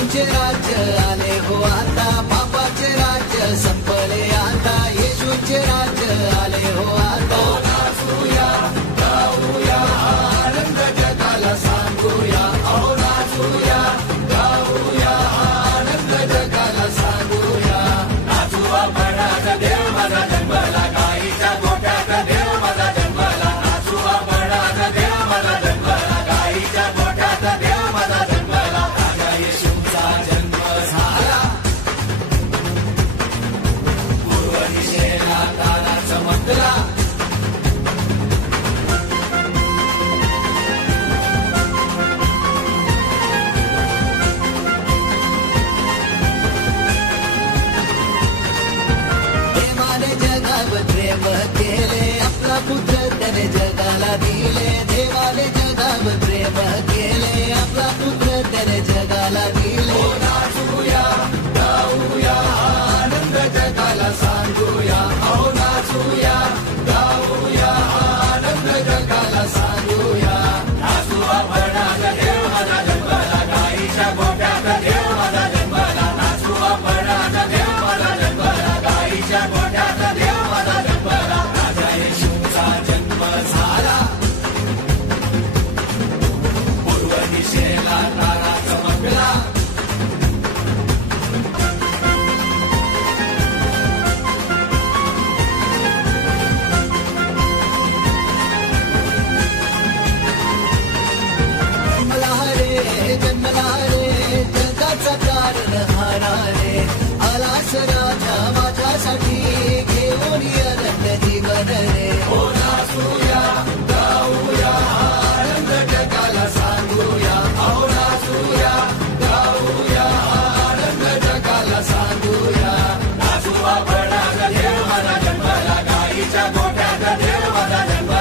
येशूचे राज्य आले हो आता, पापाचे राज्य संपले आता, येशूचे राज्य आले हो आता. नाचूया गाऊया आनंद जगाला सांगूया, अहो नाचूया गाऊया आनंद जगाला सांगूया. नाचू आपण आज देव माझा जन्मला, गाईच्या गोठ्यात देव माझा जन्मला. नाचू आपण आज देव माझा जन्मला, गाईच्या गोठ्यात देव माझा जन्मला. राजा येशूचा जन्म झाला, पूर्व दिशेला तारा चमकला. प्रेम केले आपला पुत्र त्याने जगाला दिले, देवाने जगावर प्रेम केले आपला पुत्र त्याने जगाला दिले. नाचूया गाऊया आनंद जगाला सांगूया, अहो नाचूया गाऊया आनंद जगाला सांगूया. नाचू आपण आज देव माझा जन्मला, गाईच्या गोठ्यात देव माझा जन्मला. नाचू आपण आज देव माझा जन्मला, गाईच्या गोठ्यात देव माझा जन्मला. राजा येशूचा जन्म झाला, पूर्व दिशेला तारा चमकला. जन्मला रे जगाचा कारण हारा रे, आलास राजा माझ्यासाठी घेऊन अनंत जीवन रे. हो नाचूया गाऊया आनंद जगाला सांगूया, अहो नाचूया गाऊया आनंद जगाला सांगूया. नाचू आपण आज देव माझा जन्मला, गाईच्या गोठ्यात देव माझा जन्मला.